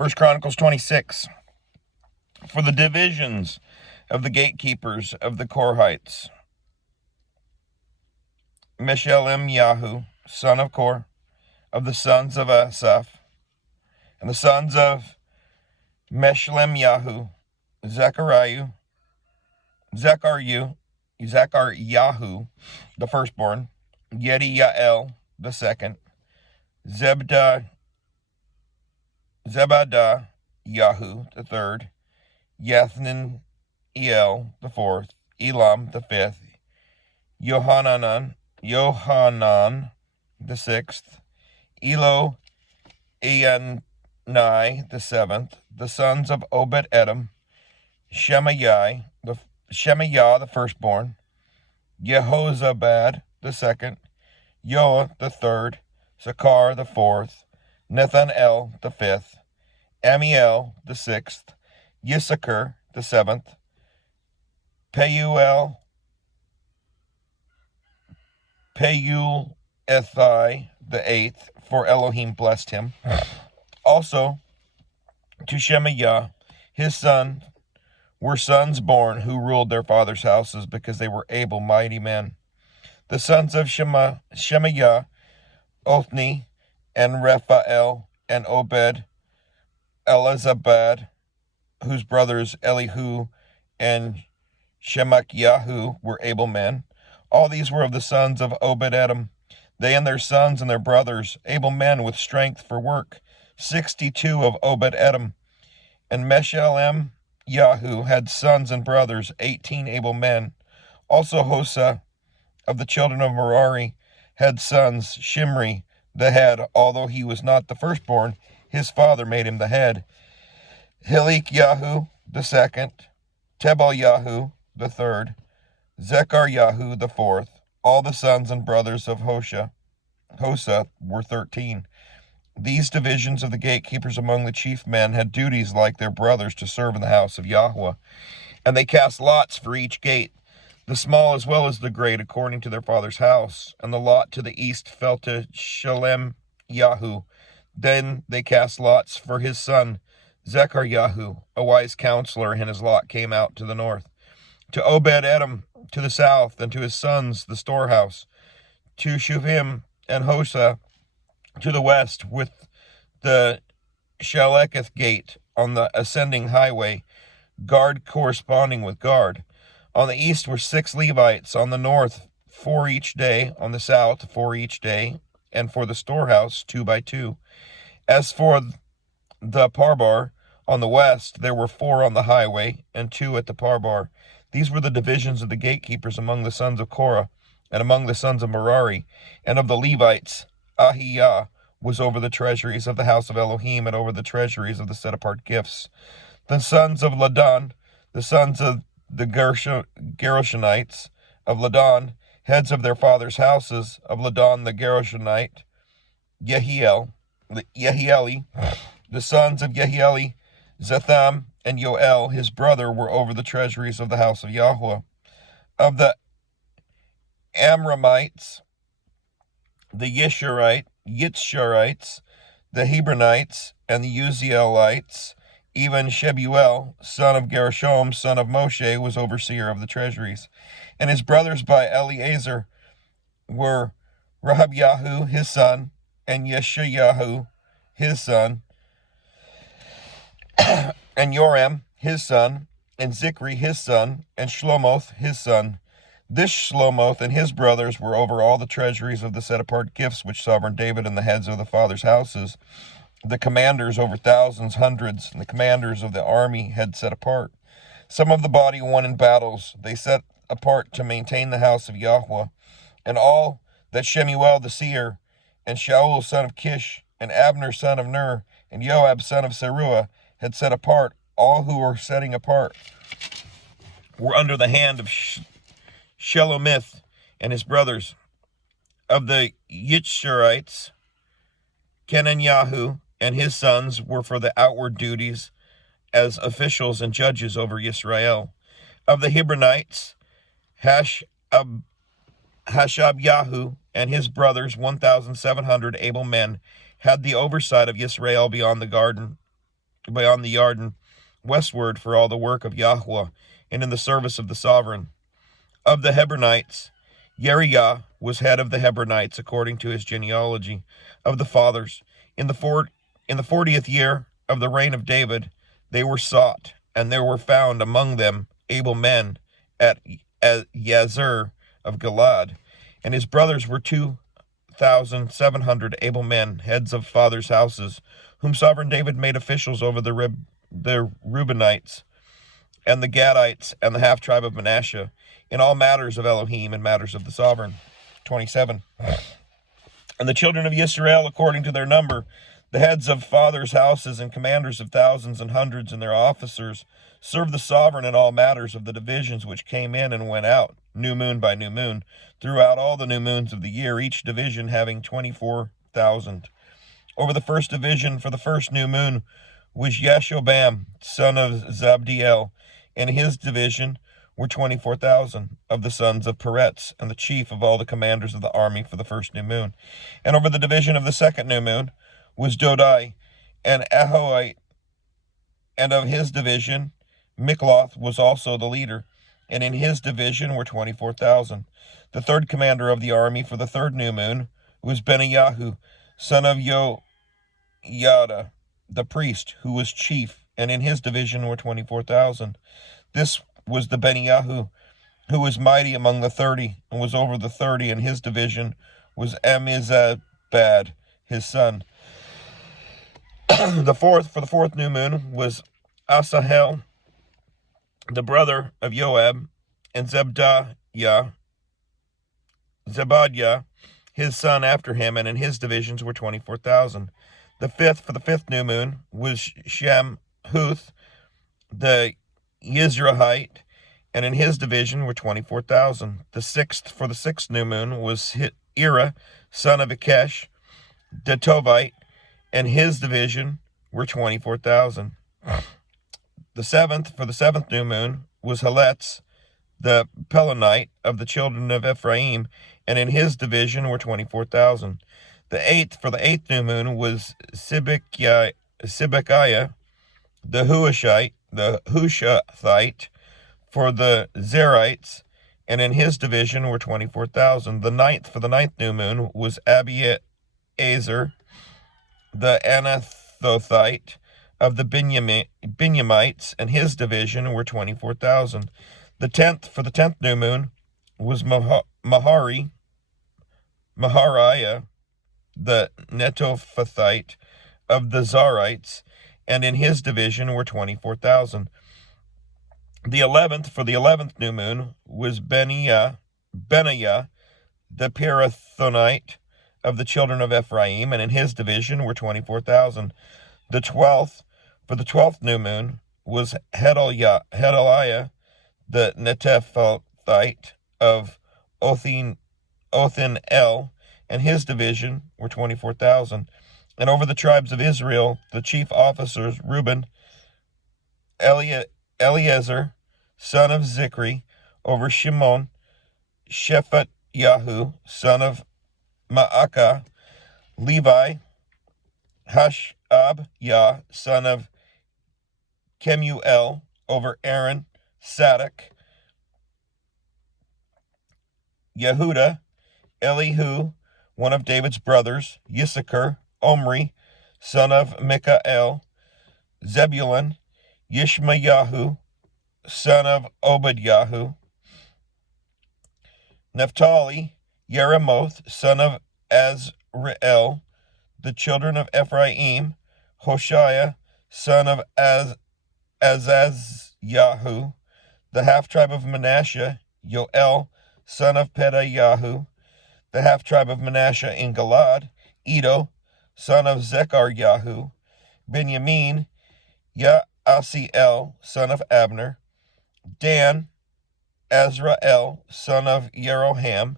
1 Chronicles 26. For the divisions of the gatekeepers of the Korhites, Meshelemyahu, son of Kor, of the sons of Asaph, and the sons of Meshelemyahu, Zechariah, Zechariah, the firstborn, Yediael, the second, Zebadiah, the third, Yathniel, the fourth, Elam, the fifth, Yohanan, the sixth, Eloanai, the seventh, the sons of Obed-Edom, Shemaiah, the firstborn, Jehozabad, the second, Yoah, the third, Sakar, the fourth, Nethanel, the fifth, Amiel, the sixth, Yissachar, the seventh, Peuel, the eighth, for Elohim blessed him. Also to Shemaiah, his son, were sons born who ruled their father's houses, because they were able, mighty men. The sons of Shemaiah, Othni, and Raphael, and Obed, Elizabad, whose brothers Elihu and Shemaiah were able men. All these were of the sons of Obed-Edom, they and their sons and their brothers, able men with strength for work, 62 of Obed-Edom. And Meshelemyahu had sons and brothers, 18 able men. Also Hosa of the children of Merari had sons, Shimri the head, although he was not the firstborn, his father made him the head. Hilikyahu the second, Tebelyahu the third, Zechariah the fourth. All the sons and brothers of Hosa were 13. These divisions of the gatekeepers among the chief men had duties like their brothers to serve in the house of Yahweh. And they cast lots for each gate, the small as well as the great, according to their father's house. And the lot to the east fell to Shelemyahu. Then they cast lots for his son Zechariah, a wise counselor, and his lot came out to the north. To Obed-Edom to the south, and to his sons the storehouse. To Shuvim and Hosa to the west, with the Shaleketh gate on the ascending highway, guard corresponding with guard. On the east were 6 Levites, on the north 4 each day, on the south 4 each day, and for the storehouse 2 by 2. As for the parbar on the west, there were 4 on the highway, and 2 at the parbar. These were the divisions of the gatekeepers among the sons of Korah, and among the sons of Merari. And of the Levites, Ahijah was over the treasuries of the house of Elohim, and over the treasuries of the set-apart gifts. The sons of Ladan, the sons of the Gershonites of Ladan, heads of their fathers' houses, of Ladan the Gershonite, Yehieli, the sons of Yehieli, Zetham and Yoel, his brother, were over the treasuries of the house of Yahweh. Of the Amramites, the Yitzharites, the Hebronites, and the Uzielites, even Shebuel, son of Gershom, son of Moshe, was overseer of the treasuries. And his brothers by Eleazar were Rehabiahu, his son, and Yeshayahu, his son, and Joram, his son, and Zikri, his son, and Shlomoth, his son. This Shlomoth and his brothers were over all the treasuries of the set-apart gifts which sovereign David and the heads of the fathers' houses, the commanders over thousands, hundreds, and the commanders of the army had set apart. Some of the body won in battles, they set apart to maintain the house of Yahweh. And all that Shemuel the seer, and Shaul son of Kish, and Abner son of Ner, and Joab son of Zeruiah had set apart, all who were setting apart were under the hand of Shelomith and his brothers. Of the Yitzharites, Kenanyahu and his sons were for the outward duties as officials and judges over Israel. Of the Hebronites, Hashabyahu and his brothers, 1,700 able men, had the oversight of Israel beyond the Jordan, beyond the Jordan, westward for all the work of Yahweh, and in the service of the sovereign. Of the Hebronites, Yeriah was head of the Hebronites according to his genealogy of the fathers. In the 40th year of the reign of David, they were sought, and there were found among them able men at Yazer of Gilad, and his brothers were 2,700 able men, heads of fathers' houses, whom sovereign David made officials over the Reubenites and the Gadites and the half-tribe of Manasseh, in all matters of Elohim and matters of the sovereign. 27. And the children of Israel, according to their number, the heads of fathers' houses and commanders of thousands and hundreds and their officers, served the sovereign in all matters of the divisions which came in and went out, new moon by new moon, throughout all the new moons of the year, each division having 24,000. Over the first division for the first new moon was Yashobam, son of Zabdiel, and his division were 24,000 of the sons of Peretz, and the chief of all the commanders of the army for the first new moon. And over the division of the second new moon was Dodai and Ahoite, and of his division Mikloth was also the leader, and in his division were 24,000. The third commander of the army for the third new moon was Benaiah, son of Yoiada, the priest, who was chief, and in his division were 24,000. This was the Benaiah who was mighty among the 30, and was over the 30, and his division was Amizabad, his son. The fourth, for the fourth new moon, was Asahel, the brother of Joab, and Zebadiah, his son, after him, and in his divisions were 24,000. The fifth, for the fifth new moon, was Shamhuth, the Yisrahite, and in his division were 24,000. The sixth, for the sixth new moon, was Ira, son of Ikesh, the Tovite, and his division were 24,000. The seventh, for the seventh new moon, was Haletz, the Pelonite of the children of Ephraim, and in his division were 24,000. The eighth, for the eighth new moon, was Sibekiah, the Hushathite, for the Zerites, and in his division were 24,000. The ninth, for the ninth new moon, was Abiezer, the Anathothite of the Binyamites, and his division were 24,000. The tenth, for the tenth new moon, was Mahariah, the Netophathite of the Zarites, and in his division were 24,000. The 11th, for the 11th new moon, was Benaiah, the Pirathonite of the children of Ephraim, and in his division were 24,000. The 12th, for the 12th new moon, was Hedaliah, the Netophathite of Othin-El, and his division were 24,000. And over the tribes of Israel, the chief officers, Reuben, Eliezer, son of Zikri, over Shimon, Shephatyahu, son of Ma'akah, Levi, Hashabah, son of Kemuel, over Aaron, Sadok, Yehuda, Elihu, one of David's brothers, Yissachar, Omri, son of Mikael, Zebulun, Yishmayahu, son of Obadiah, Naphtali, Yeremoth, son of Azrael, the children of Ephraim, Hoshea, son of Azazyahu, the half-tribe of Manasseh, Yoel, son of Pedaiah, the half-tribe of Manasseh in Gilad, Edo, son of Zechariah, Benjamin, Yaasiel, son of Abner, Dan, Azrael, son of Yeroham.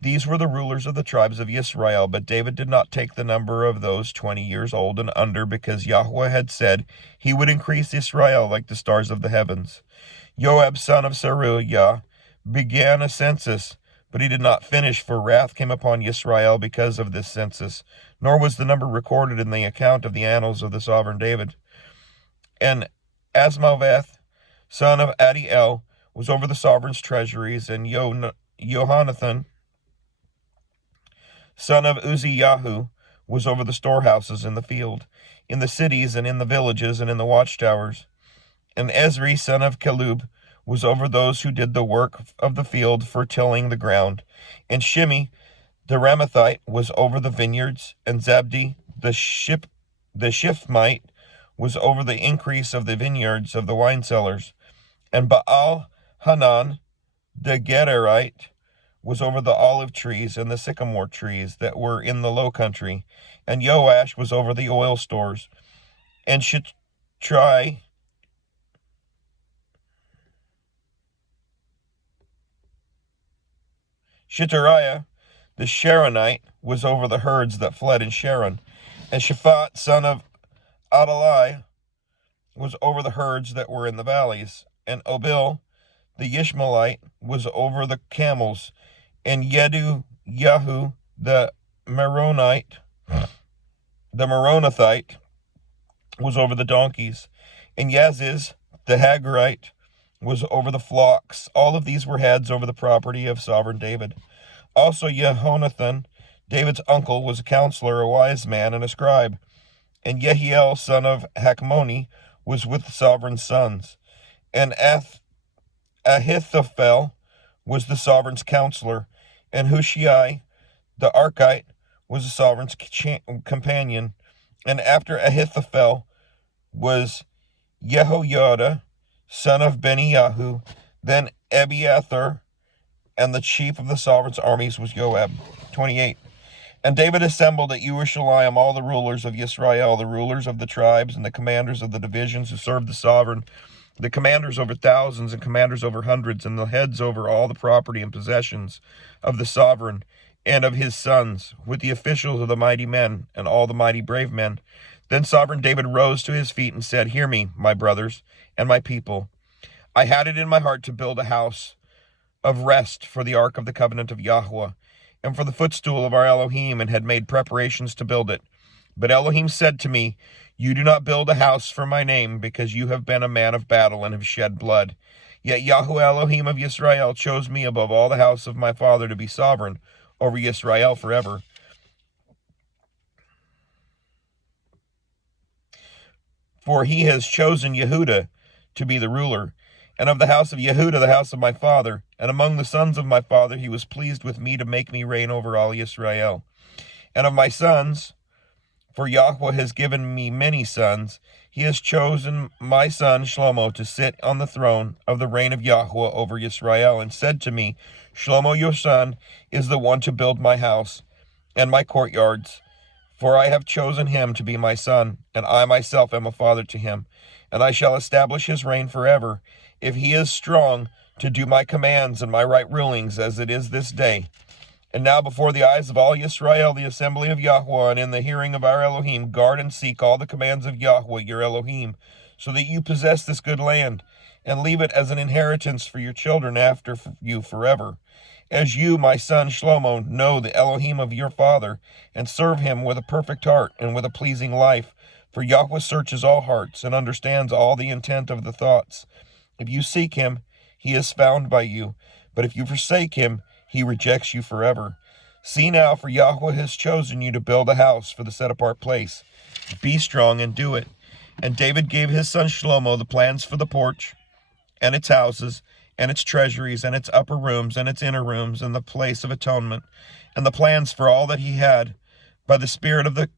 These were the rulers of the tribes of Israel, but David did not take the number of those 20 years old and under, because Yahweh had said he would increase Israel like the stars of the heavens. Joab, son of Zeruiah, began a census, but he did not finish, for wrath came upon Israel because of this census, nor was the number recorded in the account of the annals of the sovereign David. And Asmaveth, son of Adiel, was over the sovereign's treasuries, and Johanathan, son of Uzziyahu, was over the storehouses in the field, in the cities and in the villages and in the watchtowers. And Ezri, son of Calub, was over those who did the work of the field for tilling the ground. And Shimi, the Ramathite, was over the vineyards, and Zabdi, the Shifmite, was over the increase of the vineyards of the wine cellars. And Baal Hanan, the Gederite, was over the olive trees and the sycamore trees that were in the low country. And Joash was over the oil stores. And Shitrai, Shitariah, the Sharonite, was over the herds that fled in Sharon. And Shaphat, son of Adalai, was over the herds that were in the valleys. And Obil, the Ishmaelite, was over the camels. And Yahu, the Meronathite, was over the donkeys. And Yaziz, the Hagarite, was over the flocks. All of these were heads over the property of sovereign David. Also Jehonathan, David's uncle, was a counselor, a wise man, and a scribe. And Jehiel, son of Hakmoni, was with the sovereign's sons. And Ahithophel was the sovereign's counselor. And Hushai, the Archite, was the sovereign's companion. And after Ahithophel was Jehoiada, son of Beniyahu. Then Abiathar, and the chief of the sovereign's armies was Joab. 28. And David assembled at Jerusalem all the rulers of Israel, the rulers of the tribes, and the commanders of the divisions who served the sovereign, the commanders over thousands and commanders over hundreds, and the heads over all the property and possessions of the sovereign and of his sons, with the officials of the mighty men and all the mighty brave men. Then sovereign David rose to his feet and said, "Hear me, my brothers and my people. I had it in my heart to build a house of rest for the ark of the covenant of Yahweh, and for the footstool of our Elohim, and had made preparations to build it. But Elohim said to me, You do not build a house for my name, because you have been a man of battle and have shed blood. Yet Yahweh Elohim of Yisrael chose me above all the house of my father to be sovereign over Yisrael forever. For he has chosen Yehudah to be the ruler, and of the house of Yehudah the house of my father, and among the sons of my father he was pleased with me to make me reign over all Israel. And of my sons, for Yahweh has given me many sons, he has chosen my son Shlomo to sit on the throne of the reign of Yahweh over Israel, and said to me, Shlomo your son is the one to build my house and my courtyards, for I have chosen him to be my son, and I myself am a father to him, and I shall establish his reign forever, if he is strong to do my commands and my right rulings, as it is this day. And now before the eyes of all Yisrael, the assembly of Yahweh, and in the hearing of our Elohim, guard and seek all the commands of Yahweh your Elohim, so that you possess this good land, and leave it as an inheritance for your children after you forever. As you, my son Shlomo, know the Elohim of your father, and serve him with a perfect heart and with a pleasing life. For Yahweh searches all hearts, and understands all the intent of the thoughts. If you seek him, he is found by you. But if you forsake him, he rejects you forever. See now, for Yahweh has chosen you to build a house for the set-apart place. Be strong and do it. And David gave his son Shlomo the plans for the porch, and its houses, and its treasuries, and its upper rooms, and its inner rooms, and the place of atonement, and the plans for all that he had by the Spirit of the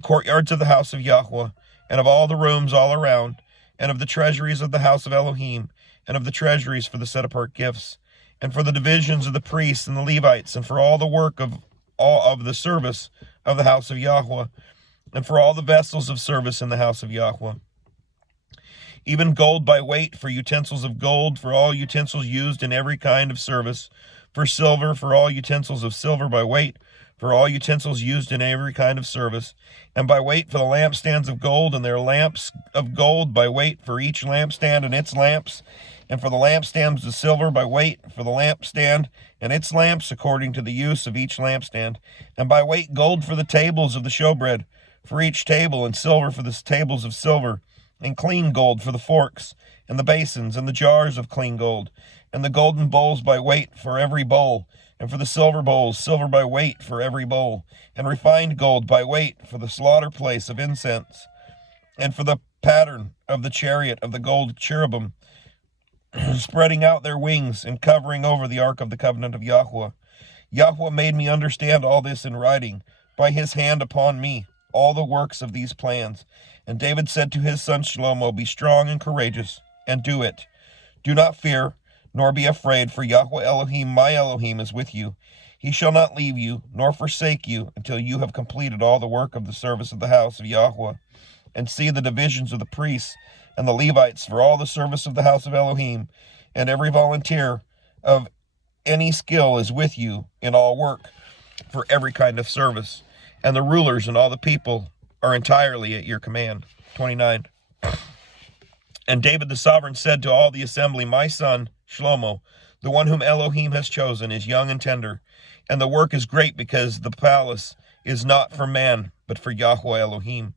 courtyards of the house of Yahweh, and of all the rooms all around, and of the treasuries of the house of Elohim, and of the treasuries for the set-apart gifts, and for the divisions of the priests and the Levites, and for all the work of all of the service of the house of Yahweh, and for all the vessels of service in the house of Yahweh. Even gold by weight for utensils of gold, for all utensils used in every kind of service, for silver, for all utensils of silver by weight, for all utensils used in every kind of service, and by weight for the lampstands of gold and their lamps of gold by weight for each lampstand and its lamps, and for the lampstands of silver by weight for the lampstand and its lamps according to the use of each lampstand, and by weight gold for the tables of the showbread, for each table, and silver for the tables of silver, and clean gold for the forks, and the basins, and the jars of clean gold, and the golden bowls by weight for every bowl, and for the silver bowls, silver by weight for every bowl, and refined gold by weight for the slaughter place of incense, and for the pattern of the chariot of the gold cherubim, spreading out their wings and covering over the ark of the covenant of Yahweh. Yahweh made me understand all this in writing, by his hand upon me, all the works of these plans. And David said to his son Shlomo, Be strong and courageous, and do it. Do not fear, nor be afraid, for Yahweh Elohim, my Elohim, is with you. He shall not leave you, nor forsake you, until you have completed all the work of the service of the house of Yahweh. And see the divisions of the priests and the Levites for all the service of the house of Elohim, and every volunteer of any skill is with you in all work for every kind of service. And the rulers and all the people are entirely at your command. 29. And David the sovereign said to all the assembly, My son, Shlomo, the one whom Elohim has chosen, is young and tender, and the work is great because the palace is not for man, but for Yahweh Elohim.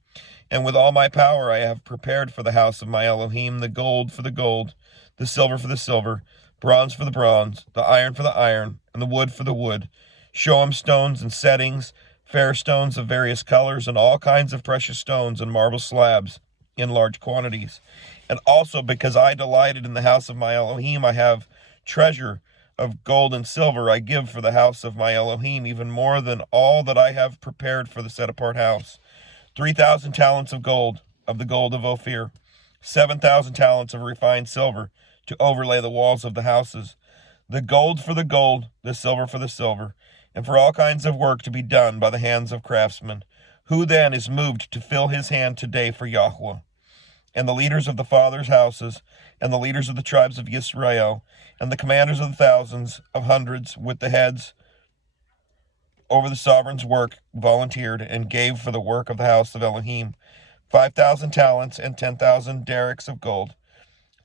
And with all my power I have prepared for the house of my Elohim the gold for the gold, the silver for the silver, bronze for the bronze, the iron for the iron, and the wood for the wood, shoam stones and settings, fair stones of various colors, and all kinds of precious stones and marble slabs in large quantities. And also because I delighted in the house of my Elohim, I have treasure of gold and silver I give for the house of my Elohim, even more than all that I have prepared for the set-apart house. 3,000 talents of gold, of the gold of Ophir, 7,000 talents of refined silver, to overlay the walls of the houses, the gold for the gold, the silver for the silver, and for all kinds of work to be done by the hands of craftsmen. Who then is moved to fill his hand today for Yahweh? And the leaders of the fathers' houses, and the leaders of the tribes of Israel, and the commanders of the thousands, of hundreds, with the heads over the sovereign's work, volunteered and gave for the work of the house of Elohim 5,000 talents and 10,000 derricks of gold,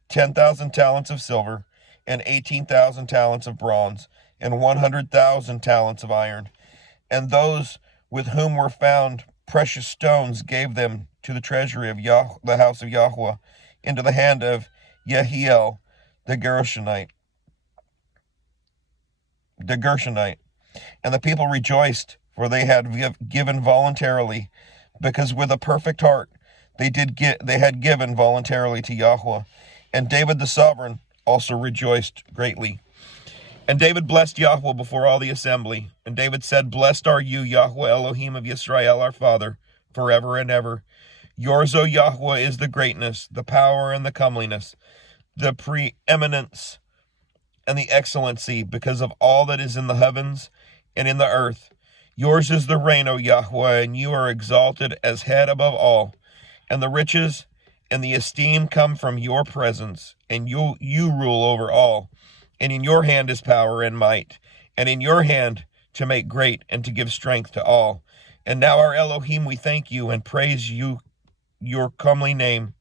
10,000 talents of silver, and 18,000 talents of bronze, and 100,000 talents of iron. And those with whom were found precious stones gave them to the treasury of the house of Yahweh, into the hand of Yehiel the Gershonite. And the people rejoiced, for they had given voluntarily, because with a perfect heart they had given voluntarily to Yahweh. And David the sovereign also rejoiced greatly. And David blessed Yahweh before all the assembly. And David said, Blessed are you, Yahweh Elohim of Yisrael, our Father, forever and ever. Yours, O Yahweh, is the greatness, the power, and the comeliness, the preeminence, and the excellency, because of all that is in the heavens and in the earth. Yours is the reign, O Yahweh, and you are exalted as head above all. And the riches and the esteem come from your presence, and you rule over all. And in your hand is power and might, and in your hand to make great and to give strength to all. And now, our Elohim, we thank you and praise you, your comely name.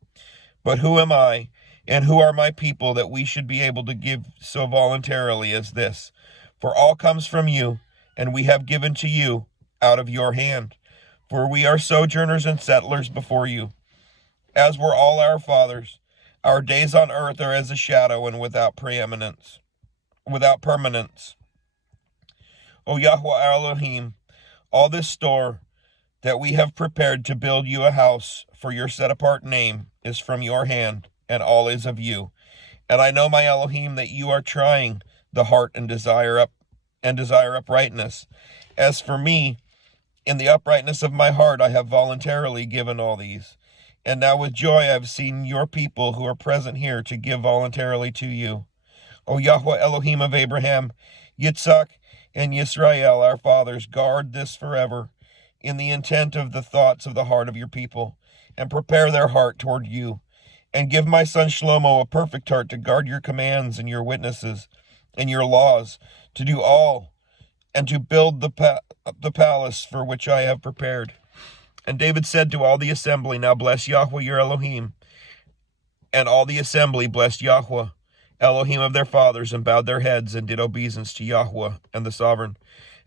But who am I, and who are my people, that we should be able to give so voluntarily as this? For all comes from you, and we have given to you out of your hand. For we are sojourners and settlers before you, as were all our fathers. Our days on earth are as a shadow and without permanence. O Yahweh Elohim, all this store that we have prepared to build you a house for your set-apart name is from your hand, and all is of you. And I know, my Elohim, that you are trying the heart and desire uprightness. As for me, in the uprightness of my heart I have voluntarily given all these. And now with joy I have seen your people who are present here to give voluntarily to you. O Yahweh Elohim of Abraham, Yitzhak, and Yisrael, our fathers, guard this forever in the intent of the thoughts of the heart of your people, and prepare their heart toward you. And give my son Shlomo a perfect heart to guard your commands and your witnesses and your laws, to do all, and to build the palace for which I have prepared. And David said to all the assembly, Now bless Yahweh your Elohim. And all the assembly blessed Yahweh, Elohim of their fathers, and bowed their heads and did obeisance to Yahweh and the sovereign.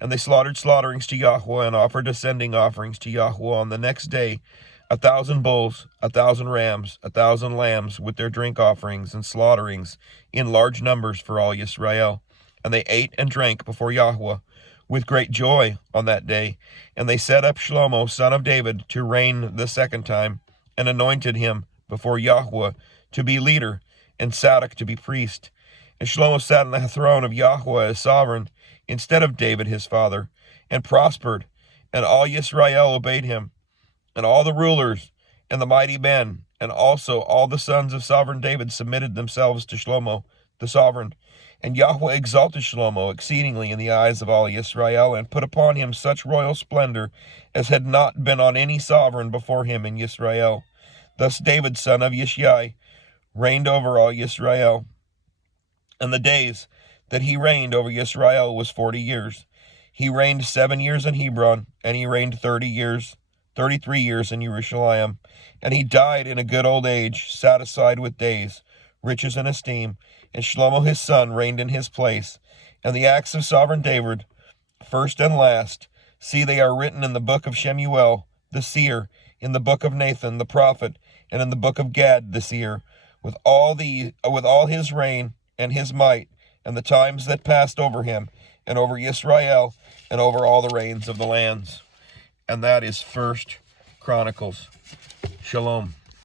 And they slaughtered slaughterings to Yahweh, and offered ascending offerings to Yahweh on the next day, 1,000 bulls, 1,000 rams, 1,000 lambs, with their drink offerings and slaughterings in large numbers for all Israel. And they ate and drank before Yahweh with great joy on that day. And they set up Shlomo, son of David, to reign the second time, and anointed him before Yahweh to be leader, and Zadok to be priest. And Shlomo sat on the throne of Yahweh as sovereign, instead of David his father, and prospered, and all Yisrael obeyed him, and all the rulers and the mighty men, and also all the sons of sovereign David submitted themselves to Shlomo the sovereign. And Yahweh exalted Shlomo exceedingly in the eyes of all Yisrael, and put upon him such royal splendor as had not been on any sovereign before him in Yisrael. Thus David, son of Yishai, reigned over all Yisrael. And the days that he reigned over Yisrael was 40 years. He reigned 7 years in Hebron, and he reigned 33 years in Jerusalem. And he died in a good old age, satisfied with days, riches, and esteem. And Shlomo his son reigned in his place. And the acts of sovereign David, first and last, see, they are written in the book of Shemuel the seer, in the book of Nathan the prophet, and in the book of Gad the seer, with all his reign and his might, and the times that passed over him, and over Israel, and over all the reigns of the lands. And that is 1 Chronicles. Shalom.